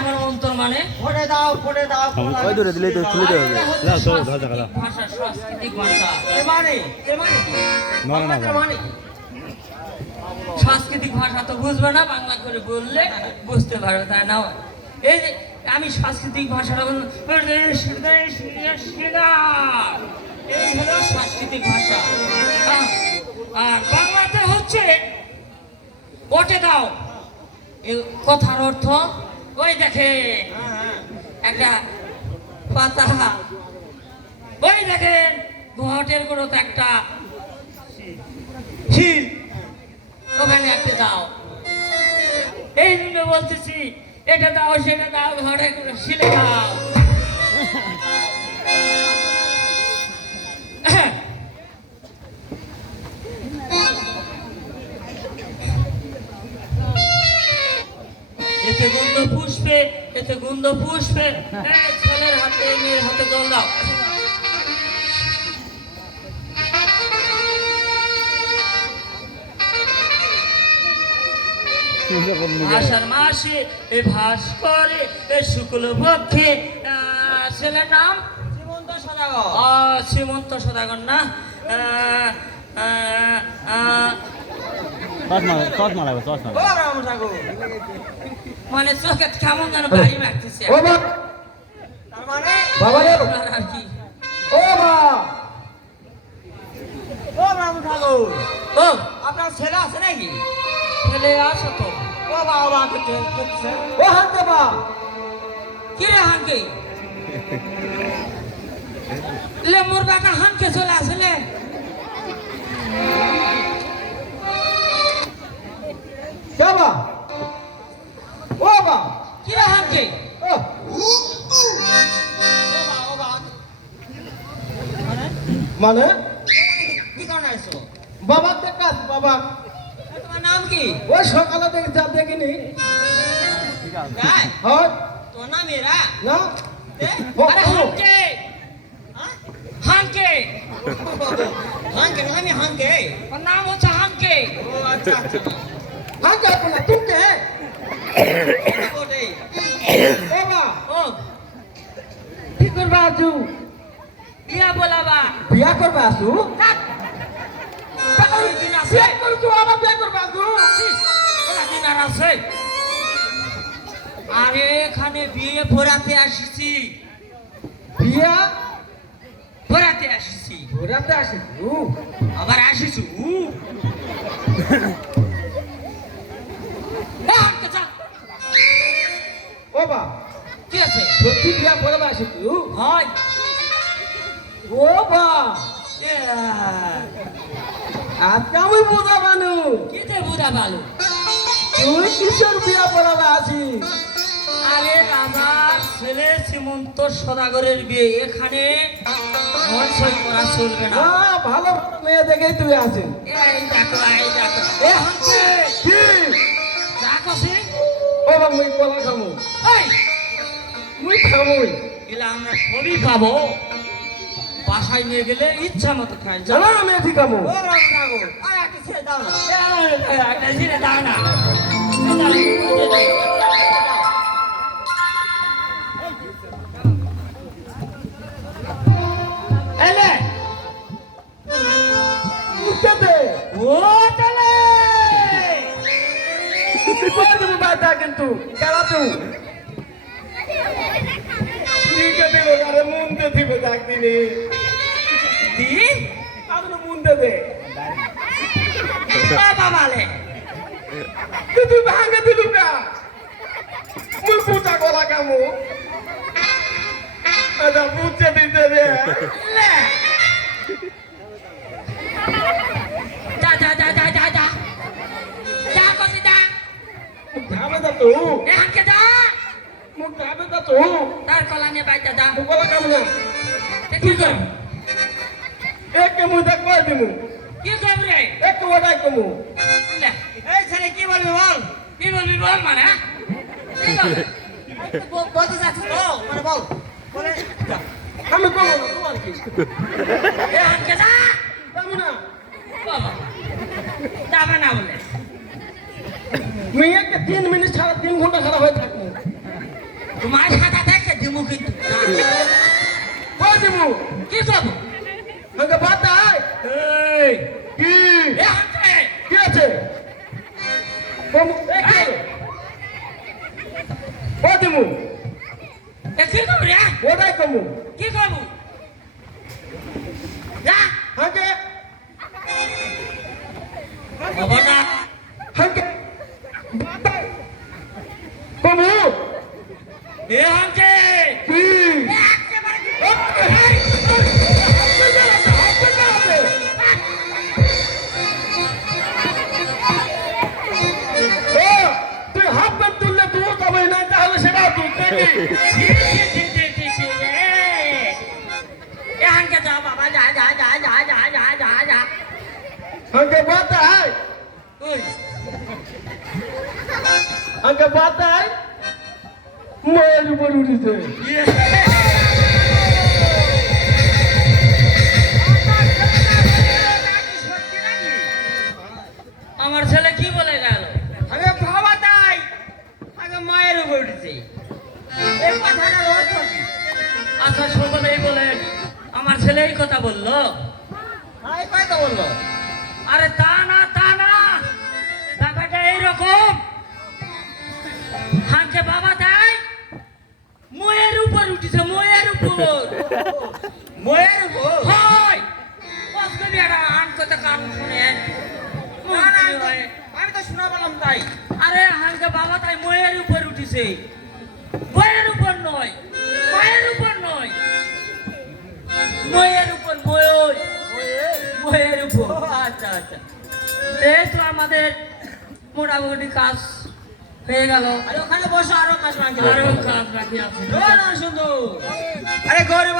আমার অন্তর মানে ফোড়ে দাও ওই দূরে দিলেই তো তুলে দেবে এটা হচ্ছে সাংস্কৃতিক ভাষা সাংস্কৃতিক ভাষা এ মানে কি না না না মানে সাংস্কৃতিক ভাষা তো বুঝবে না বাংলা করে বললে বুঝতে পারবে তাই না এই যে আমি সাংস্কৃতিক ভাষাটা এই হলো সাংস্কৃতিক ভাষা আর বাংলাতে হচ্ছে ওটে দাও এই কথার অর্থ ওই দেখে একটা পাতা ওই দেখেন ঘটের কোনো তো একটা শিল ওখানে একটা দাও এই জন্য বলতেছি এটা দাও সেটা দাও ঘরে করে শিলে দাও এতে গন্ধ পুষ্পে ছেলের হাতে মেয়ের হাতে জল দাও আষাঢ় মাসে ভাস করে শুক্ল পক্ষে ছেলের নাম শ্রীমন্ত সদাগর না মানে চোখে কেমন যেন বাড়ি মারতেছে আর কি ও আপনার ছেলে আছে নাকি ছেলে আসো তো ও বাবা ও হাতে বা কি রে হানকে লে মোর বাটা হানকে চলে আসলে কেবা ও বা কি রে হানকে ও মানে কি কারণে আইছো বাবা দেখা বাবা তোমার নাম কি ওই সকালে দেখে যা দেখিনি গায় হয় তোর নাম এরা না আরে হানকে হানকে হাঙ্কে না আমি হাঙ্কে ওর নাম হচ্ছে হানকে ও আচ্ছা হাঙ্কে আপনা তুমি ওটাই বাবা ও কি করবা আজু ইয়া বলাবা বিয়া করবা আজু দিন আছে বিয়া করছো আবার বিয়া করবা আজু ওরা দিন আর আছে আরে এখানে বিয়ে ভরাতে আসিছি বিয়া ভরাতে আসিছি ঘোরাতে আসিস আবার আসিছু ও বা কি আছে সত্যি বিয়া করবা আসিস হয় ও বা আজকে আমি বোঝা বানু কিতে বুড়া বালু তুই কিসের বিয়া করবা আসিস আরে রাজার ছেলে শ্রীমন্ত সদাগরের বিয়ে এখানে মনসই করা চলবে না ভালো মেয়ে দেখেই তুই আছিস এই দেখো এ হচ্ছে কি দেখো সে ও বা মুই কলা খামু এই মুই খামুই এলা আমরা সবই পাবো বাসায় নিয়ে গেলে ইচ্ছা মতো খাই জানো আমি ঠিক খামু ও রাম খাবো আর একটা ছেড়ে দাও না একটা ছেড়ে দাও না এলে উঠতে দে ও চলে বিপদ দেবো বাটা কিন্তু কেলা তুই দিকে দিব আরে মুন্ডে দিবে ডাক দিনি দি আপনি মুন্ডে দে বাবা লে তুই ভাঙে দিলু কা মুই পুতা গলা কামু আদা পুতে দিতে দে লে যা যা যা যা যা যা যা কোসি যা ধাবে দা তুই এ হাঁকে যা মুখ ধাবে দা তুই তার কলা নিয়ে বাইতে যা মুখ গলা কামু না কি কর এক মুই দেখ কই দিমু কি করব রে এক ওডাই কমু লে এই ছেলে কি বলবি বল কি বলবি বল মানে কি বলবি বলতে যাচ্ছিস তো মানে বল বলে আমি বলবো না তোমার কি এ হাঁকে যা যাবো না বাবা যাবে না বলে মেয়েকে 3 মিনিট ছাড়া 3 ঘন্টা খারাপ হয়ে থাকবো তোমার সাদা দেখে দিমু কিন্তু কই দিমু কি করবো আমাকে বাতাই এই কি এ হাতে কি আছে কমু এই কি কই দিমু এ কি করবো রে ওটাই কমু কি করবো যা আমাকে বাবা না আমাকে বাতাই কমু এ হাতে কি তুই হাফ প্যান্ট তুললে তুই কমাই না তাহলে সেটা তুই এ হাতে যা বাবা যা যা যা যা যা যা যা যা আমাকে বাতাই ওই আমাকে বাতাই মায়ের উপর উঠেছে আমার ছেলে কি বলে গেল আগে বাবা তাই আগে মায়ের উপর উঠেছে এই কথাটার অর্থ কি আচ্ছা সকলেই বলে আমার ছেলে এই কথা বললো এই কথা বললো আরে তা না ব্যাপারটা এইরকম হাঁকে বাবা তাই ময়ের উপর উঠেছে ময়ের উপর মায়ের উপর হয় কষ্ট বেড়া আন কথা কান শুনে মন্ত্রী হয়। আমি তো শোনা পেলাম তাই আরে হাঁকে বাবা তাই ময়ের উপর উঠেছে বইয়ের উপর নয় মায়ের উপর নয় ময়ের উপর ময়ের উপর আচ্ছা আচ্ছা এই তো আমাদের মোটামুটি কাজ হয়ে গেল আরে ওখানে বসো আরো কাজ বাকি আরো কাজ বাকি আছে সুন্দর আরে গরিব